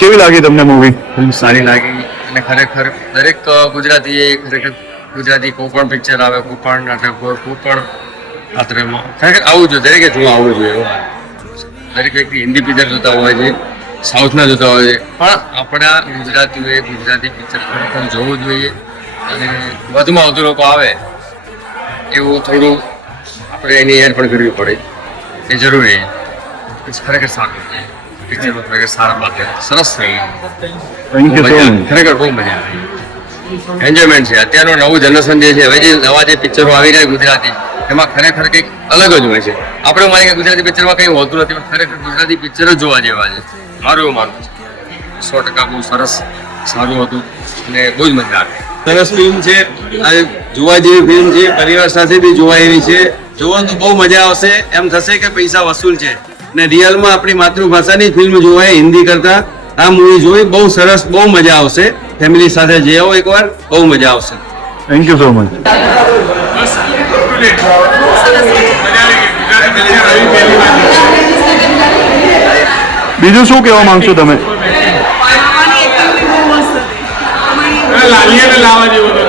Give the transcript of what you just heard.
કેવી લાગી તમને મૂવી? ફિલ્મ સારી લાગી અને ખરેખર દરેક ગુજરાતીએ ખરેખર ગુજરાતી કોઈ પણ પિક્ચર આવે, કોઈ પણ નાટક હોય, કોઈ પણ પાત્રમાં ખરેખર આવવું જોઈએ, દરેકે જોવા આવવું જોઈએ. દરેક વ્યક્તિ હિન્દી પિક્ચર જોતા હોય છે, સાઉથના જોતા હોય છે, પણ આપણા ગુજરાતીઓએ ગુજરાતી પિક્ચર ખરેખર જોવું જોઈએ. અને વધુમાં વધુ લોકો આવે એવું થોડું આપણે એની એડ પણ કરવી પડે, એ જરૂરી ખરેખર સારું પિક્ચરમાં ખરેખર સારા બાદ સરસ થઈ. Thank you so much. ખરેખર બહુ મજા આવી, એન્જોયમેન્ટ છે. અત્યારનું નવું જનરેશન જે છે, હવે જે નવા જે પિક્ચરો આવી રહ્યા ગુજરાતી, એમાં ખરેખર કંઈક અલગ જ હોય છે. આપણે માની કે ગુજરાતી પિક્ચરમાં કંઈ હોતું નથી, પણ ખરેખર ગુજરાતી પિક્ચર જ જોવા જેવા છે, મારું એવું માનવું છે. 100% બહુ સરસ સારું હતું અને બહુ જ મજા આવી. સરસ ફિલ્મ છે, આ જોવા જેવી ફિલ્મ છે, પરિવાર સાથે બી જોવા એવી છે. જોવાનું બહુ મજા આવશે, એમ થશે કે પૈસા વસૂલ છે. ને રિયલમાં આપણી માતૃભાષાની ફિલ્મ જોવાય હિન્દી કરતા. આ મૂવી જોઈ બહુ સરસ, બહુ મજા આવશે. ફેમિલી સાથે જઈ આવો એકવાર, બહુ મજા આવશે. Thank you so much. બીજું શું કહેવા માંગશો તમે? લાલિયાને લાવવા જેવું હતું.